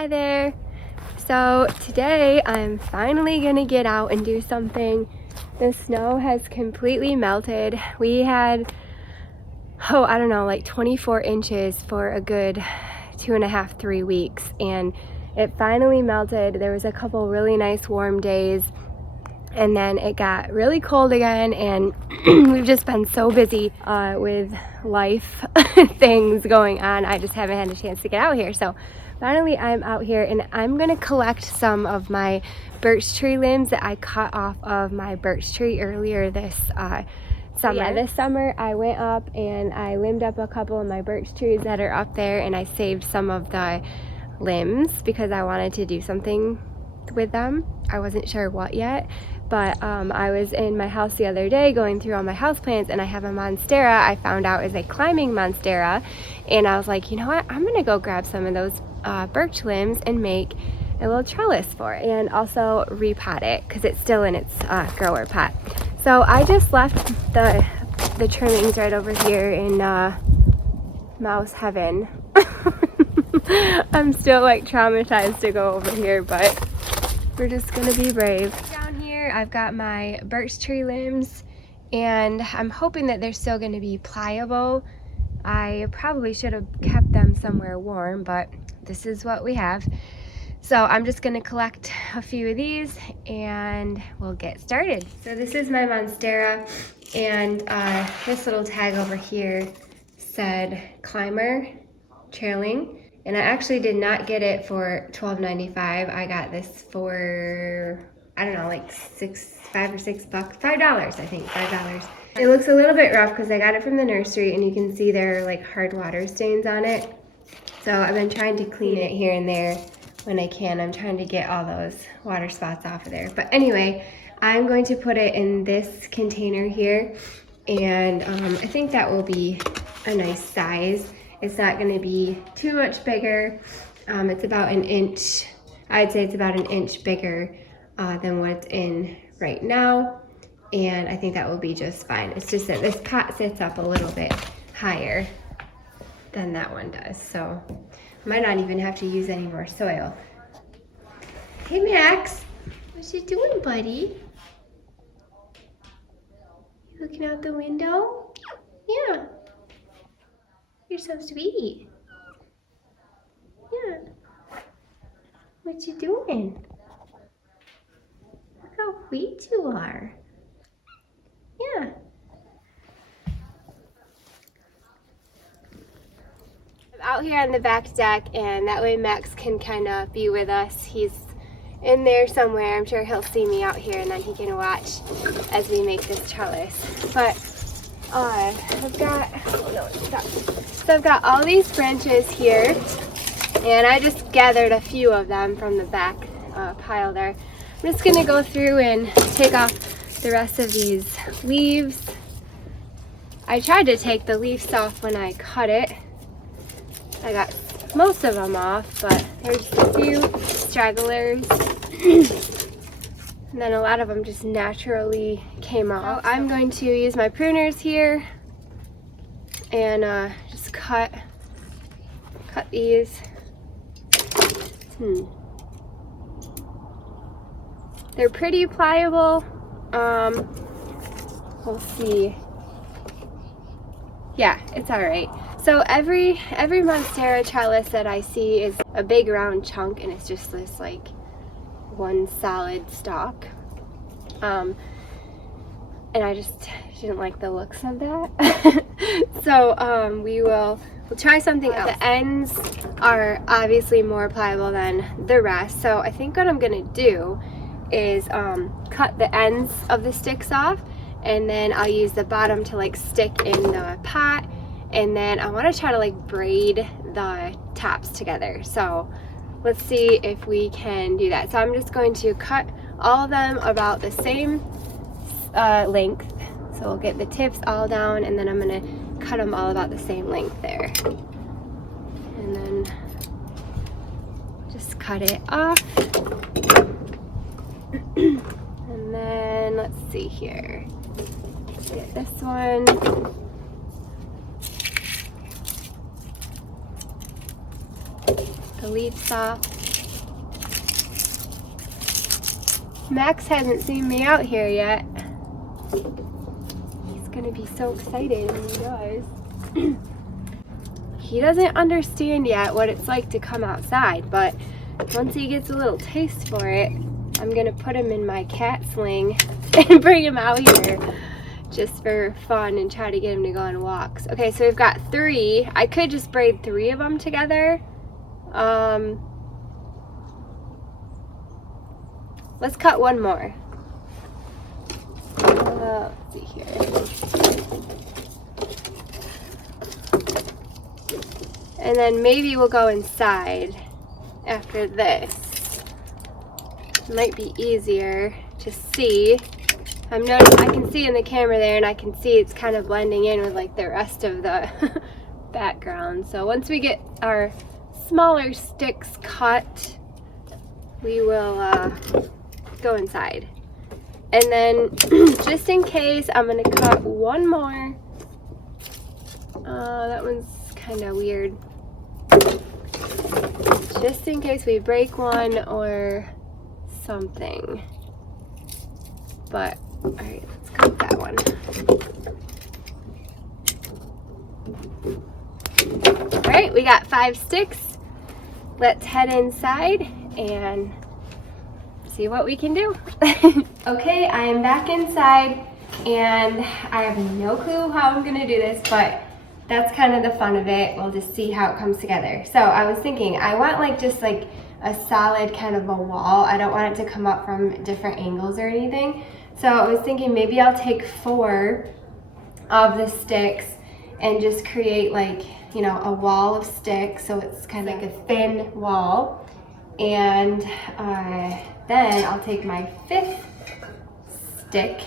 Hi there. So today I'm finally gonna get out and do something. The snow has completely melted. We had, I don't know, like 24 inches for a good 2.5, 3 weeks, and it finally melted. There was a couple really nice warm days, and then it got really cold again, and we've just been so busy with life things going on. I just haven't had a chance to get out here. So finally I'm out here, and I'm gonna collect some of my birch tree limbs that I cut off of my birch tree earlier this summer. Yeah, this summer I went up and I limbed up a couple of my birch trees that are up there, and I saved some of the limbs because I wanted to do something with them. I wasn't sure what yet, but I was in my house the other day going through all my houseplants, and I have a Monstera I found out is a climbing Monstera, and I was like, you know what, I'm gonna go grab some of those birch limbs and make a little trellis for it, and also repot it because it's still in its grower pot. So I just left the trimmings right over here in mouse heaven. I'm still like traumatized to go over here, but we're just gonna be brave. Down here I've got my birch tree limbs, and I'm hoping that they're still gonna be pliable. I probably should have kept them somewhere warm, but this is what we have. So I'm just gonna collect a few of these and we'll get started. So this is my Monstera, and this little tag over here said climber trailing. And I actually did not get it for $12.95. I got this for, I don't know, like $5 or $6, $5, I think, $5. It looks a little bit rough because I got it from the nursery, and you can see there are like hard water stains on it. So I've been trying to clean it here and there when I can. I'm trying to get all those water spots off of there. But anyway, I'm going to put it in this container here, and I think that will be a nice size. It's not going to be too much bigger. It's about an inch. I'd say it's about an inch bigger than what's in right now, and I think that will be just fine. It's just that this pot sits up a little bit higher than that one does, so I might not even have to use any more soil. Hey Max, what you doing, buddy? You looking out the window? Yeah. You're so sweet. Yeah. What you doing? Look how sweet you are. Yeah. I'm out here on the back deck, and that way Max can kind of be with us. He's in there somewhere. I'm sure he'll see me out here, and then he can watch as we make this trellis. But I've got, oh no, stop. So I've got all these branches here, and I just gathered a few of them from the back pile there. I'm just gonna go through and take off the rest of these leaves. I tried to take the leaves off when I cut it. I got most of them off, but there's a few stragglers. And then a lot of them just naturally came off. I'm going to use my pruners here and just cut these. They're pretty pliable. We'll see. Yeah, it's all right. So every Monstera trellis that I see is a big round chunk, and it's just this like one solid stalk. And I just didn't like the looks of that. So we'll try something else. The ends are obviously more pliable than the rest, so I think what I'm gonna do is cut the ends of the sticks off, and then I'll use the bottom to like stick in the pot, and then I want to try to like braid the tops together. So let's see if we can do that. So I'm just going to cut all of them about the same length. So we'll get the tips all down, and then I'm going to cut them all about the same length there. And then just cut it off. And then let's see here. Let's get this one. the leaves off. Max hasn't seen me out here yet. He's gonna be so excited when he does. He doesn't understand yet what it's like to come outside, but once he gets a little taste for it, I'm gonna put him in my cat sling and bring him out here just for fun and try to get him to go on walks. Okay, so we've got 3. I could just braid 3 of them together. Let's cut one more. Let's see here. And then maybe we'll go inside after this. Might be easier to see. I'm noticing I can see in the camera there, and I can see it's kind of blending in with like the rest of the background. So once we get our smaller sticks cut, we will go inside. And then just in case, I'm gonna cut one more. That one's kind of weird. Just in case we break one or something. But, all right, let's cut that one. All right, we got 5 sticks. Let's head inside and see what we can do. Okay, I am back inside and I have no clue how I'm gonna do this, but that's kind of the fun of it. We'll just see how it comes together. So I was thinking, I want just like a solid kind of a wall. I don't want it to come up from different angles or anything. So I was thinking maybe I'll take 4 of the sticks and just create like, you know, a wall of sticks. So it's kind of like a thin wall. And then I'll take my 5th stick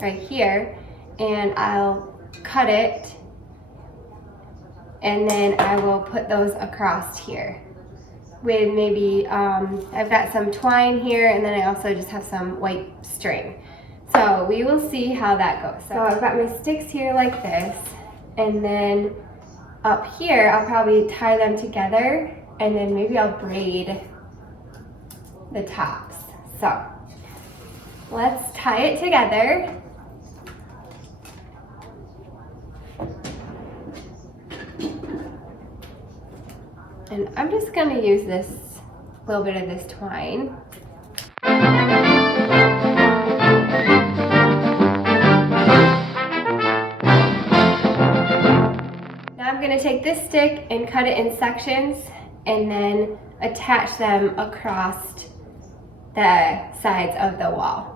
right here and I'll cut it, and then I will put those across here with maybe, I've got some twine here, and then I also just have some white string. So we will see how that goes. So I've got my sticks here like this, and then up here I'll probably tie them together, and then maybe I'll braid the tops. So let's tie it together. And I'm just going to use this little bit of this twine. Now I'm going to take this stick and cut it in sections and then attach them across the sides of the wall.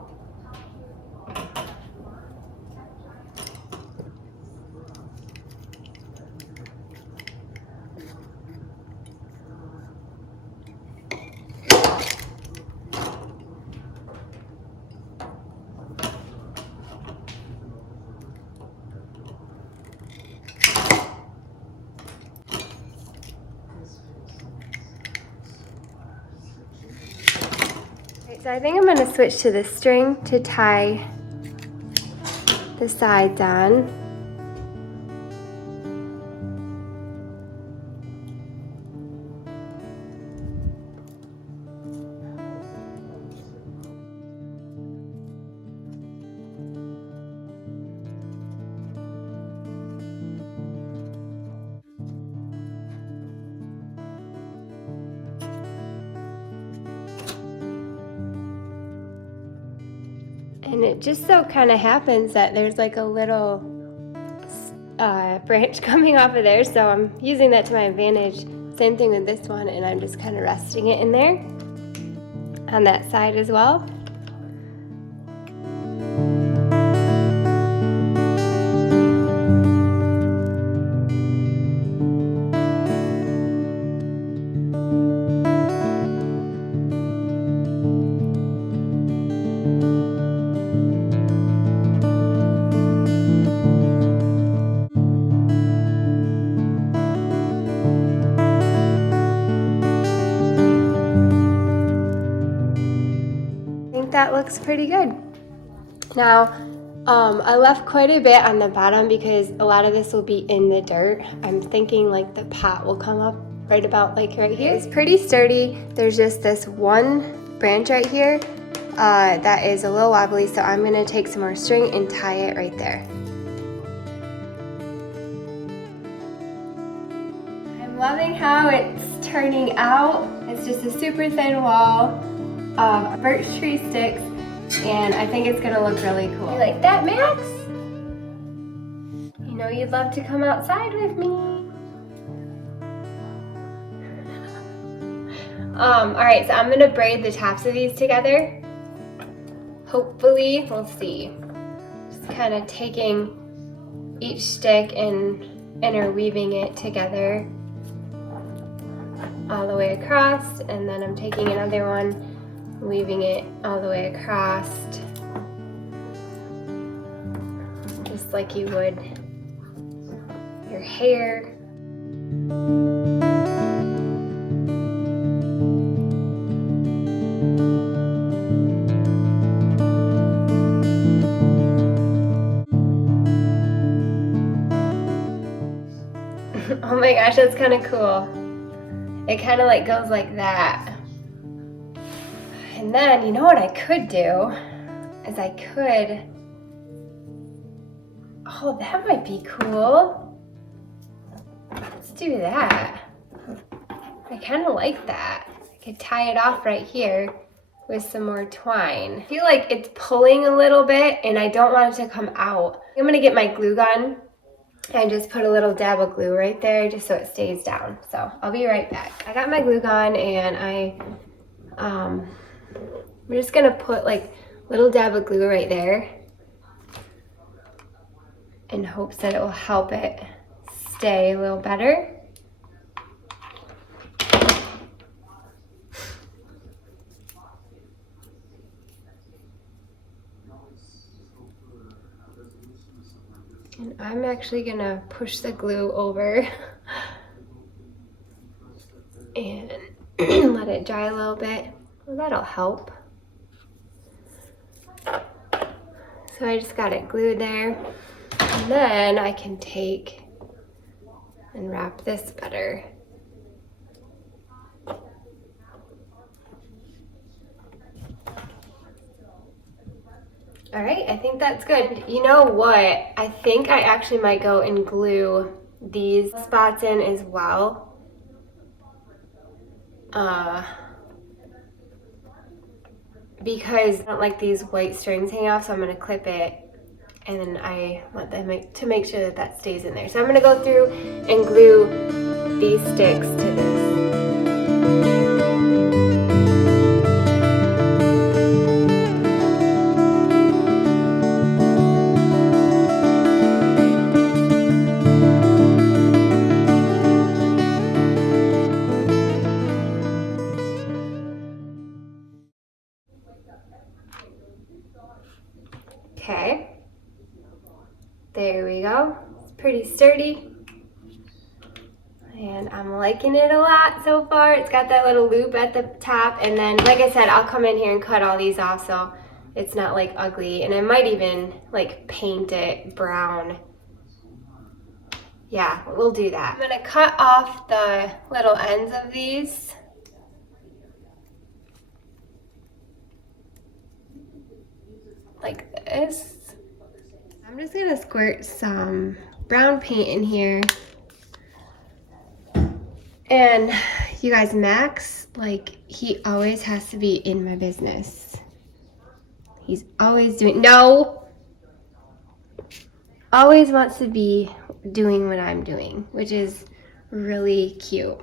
So I think I'm going to switch to the string to tie the sides on. And it just so kind of happens that there's like a little branch coming off of there, so I'm using that to my advantage. Same thing with this one, and I'm just kind of resting it in there on that side as well. That looks pretty good. Now, I left quite a bit on the bottom because a lot of this will be in the dirt. I'm thinking like the pot will come up right about like right here. It's pretty sturdy. There's just this one branch right here that is a little wobbly, so I'm gonna take some more string and tie it right there. I'm loving how it's turning out. It's just a super thin wall of birch tree sticks, and I think it's gonna look really cool. You like that, Max? You know you'd love to come outside with me. Alright, so I'm gonna braid the tops of these together. Hopefully, we'll see. Just kind of taking each stick and interweaving it together all the way across, and then I'm taking another one, weaving it all the way across, just like you would your hair. Oh my gosh, that's kind of cool. It kind of like goes like that. And then, you know what I could do? Is I could, oh, that might be cool. Let's do that. I kind of like that. I could tie it off right here with some more twine. I feel like it's pulling a little bit and I don't want it to come out. I'm gonna get my glue gun and just put a little dab of glue right there just so it stays down. So I'll be right back. I got my glue gun and I'm just gonna put like a little dab of glue right there in hopes that it will help it stay a little better. And I'm actually gonna push the glue over and let it dry a little bit. Well, that'll help. So I just got it glued there. And then I can take and wrap this better. All right, I think that's good. You know what? I think I actually might go and glue these spots in as well. Because I don't like these white strings hanging off, so I'm gonna clip it, and then I want them to make sure that that stays in there. So I'm gonna go through and glue these sticks to this. Okay, there we go. It's pretty sturdy. And I'm liking it a lot so far. It's got that little loop at the top. And then, like I said, I'll come in here and cut all these off so it's not like ugly. And I might even like paint it brown. Yeah, we'll do that. I'm gonna cut off the little ends of these. Like this. I'm just gonna squirt some brown paint in here. And you guys, Max, like, he always has to be in my business. He's always doing, no! Always wants to be doing what I'm doing, which is really cute.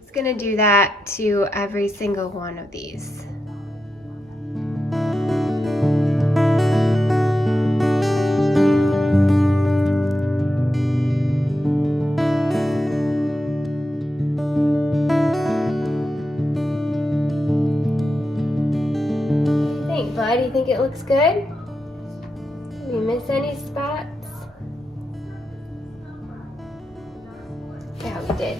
Just gonna do that to every single one of these. Bud, you think it looks good? Did we miss any spots? Yeah, we did.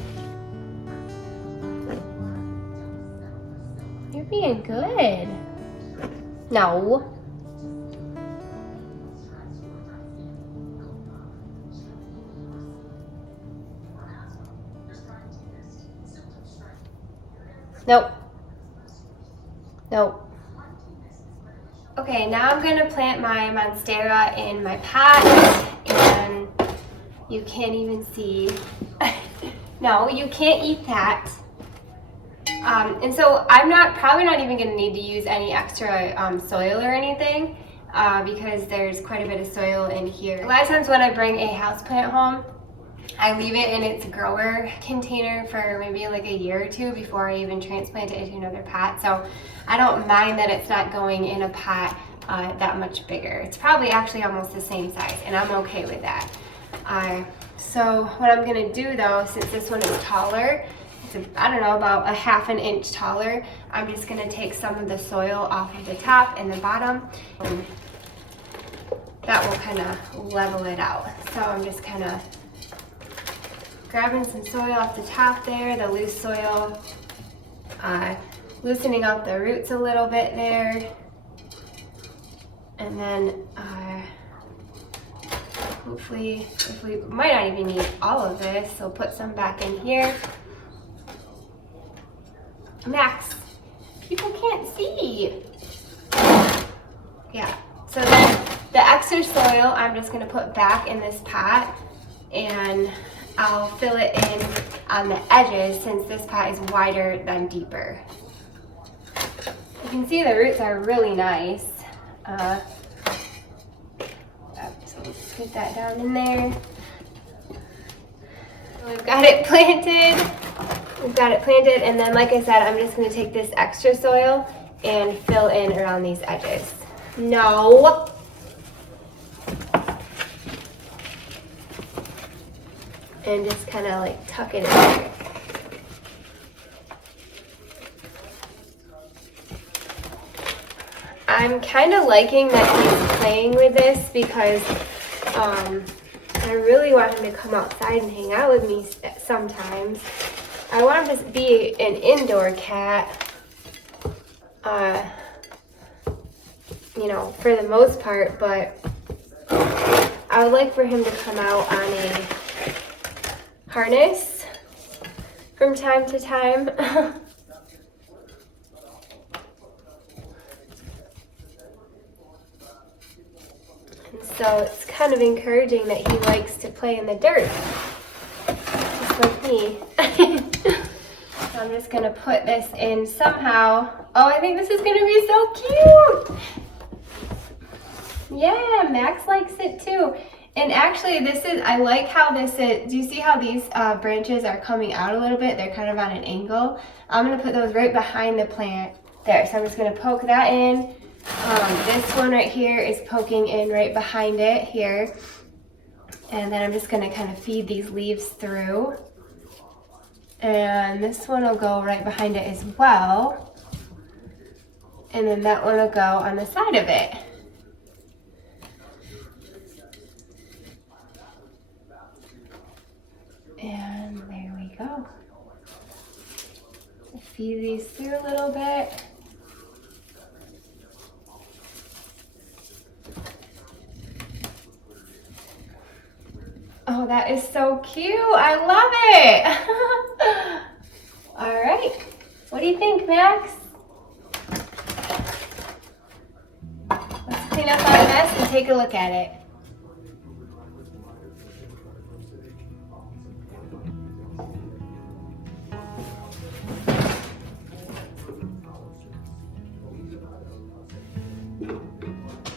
Being good. No. Nope. Nope. Okay, now I'm gonna plant my Monstera in my pot, and you can't even see. No, you can't eat that. And so I'm probably not even gonna need to use any extra soil or anything because there's quite a bit of soil in here. A lot of times when I bring a houseplant home, I leave it in its grower container for maybe like a year or two before I even transplant it into another pot. So I don't mind that it's not going in a pot that much bigger. It's probably actually almost the same size, and I'm okay with that. So what I'm gonna do though, since this one is taller, I don't know, about a ½ inch taller, I'm just gonna take some of the soil off of the top and the bottom. That will kind of level it out. So I'm just kind of grabbing some soil off the top there, the loose soil, loosening up the roots a little bit there, and then hopefully, if we might not even need all of this, so put some back in here. Max, people can't see. Yeah, so then the extra soil I'm just gonna put back in this pot, and I'll fill it in on the edges since this pot is wider than deeper. You can see the roots are really nice. So we'll scoot that down in there. So we've got it planted. And then like I said, I'm just gonna take this extra soil and fill in around these edges. No. And just kind of like tuck it in there. I'm kind of liking that he's playing with this because I really want him to come outside and hang out with me sometimes. I want him to be an indoor cat, you know, for the most part, but I would like for him to come out on a harness from time to time. And so it's kind of encouraging that he likes to play in the dirt, just like me. So I'm just gonna put this in somehow. Oh, I think this is gonna be so cute. Yeah, Max likes it too. And actually I like how this is, do you see how these branches are coming out a little bit? They're kind of on an angle. I'm gonna put those right behind the plant there. So I'm just gonna poke that in. This one right here is poking in right behind it here. And then I'm just gonna kind of feed these leaves through. And this one will go right behind it as well. And then that one will go on the side of it. And there we go. Feed these through a little bit. Oh, that is so cute. I love it. All right. What do you think, Max? Let's clean up our mess and take a look at it.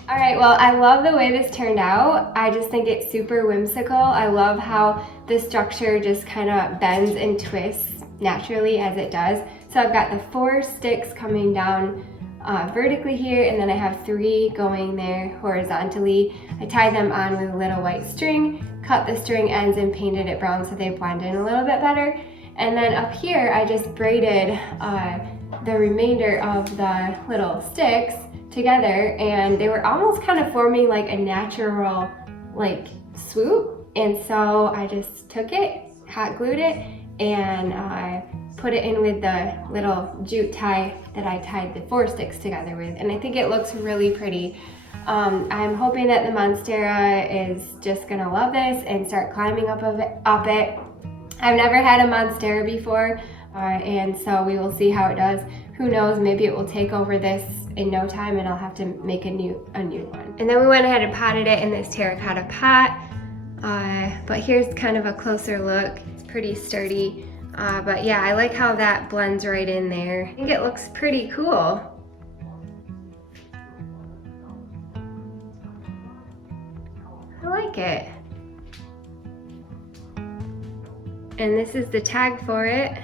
All right, well, I love the way this turned out. I just think it's super whimsical. I love how the structure just kind of bends and twists naturally as it does. So I've got the 4 sticks coming down vertically here, and then I have 3 going there horizontally. I tied them on with a little white string, cut the string ends and painted it brown so they blend in a little bit better. And then up here, I just braided the remainder of the little sticks together, and they were almost kind of forming like a natural like swoop. And so I just took it, hot glued it, and put it in with the little jute tie that I tied the 4 sticks together with, and I think it looks really pretty. I'm hoping that the Monstera is just gonna love this and start climbing up it. I've never had a Monstera before, and so we will see how it does. Who knows, maybe it will take over this in no time and I'll have to make a new one. And then we went ahead and potted it in this terracotta pot, but here's kind of a closer look. It's pretty sturdy, but yeah, I like how that blends right in there. I think it looks pretty cool. I like it. And this is the tag for it.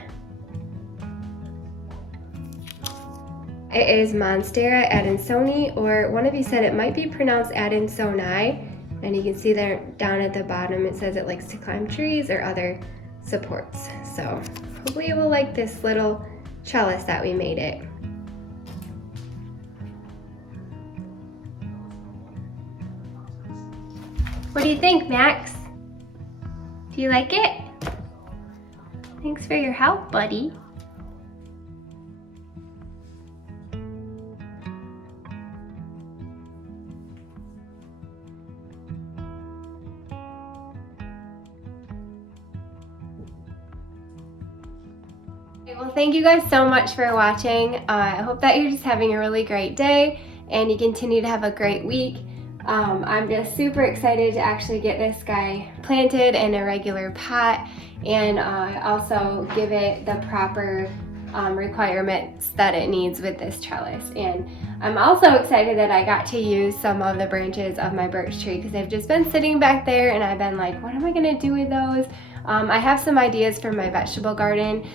It is Monstera adansonii, or one of you said it might be pronounced adansonii. And you can see there down at the bottom it says it likes to climb trees or other supports. So hopefully you will like this little trellis that we made it. What do you think, Max? Do you like it? Thanks for your help, buddy. Well, thank you guys so much for watching. I hope that you're just having a really great day and you continue to have a great week. I'm just super excited to actually get this guy planted in a regular pot and also give it the proper requirements that it needs with this trellis. And I'm also excited that I got to use some of the branches of my birch tree because they've just been sitting back there and I've been like, what am I gonna do with those? I have some ideas for my vegetable garden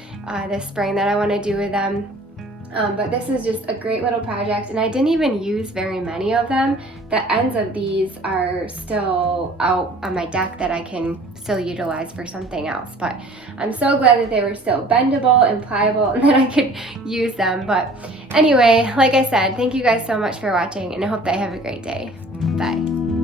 this spring that I want to do with them. But this is just a great little project and I didn't even use very many of them. The ends of these are still out on my deck that I can still utilize for something else. But I'm so glad that they were still bendable and pliable and that I could use them. But anyway, like I said, thank you guys so much for watching and I hope that you have a great day. Bye.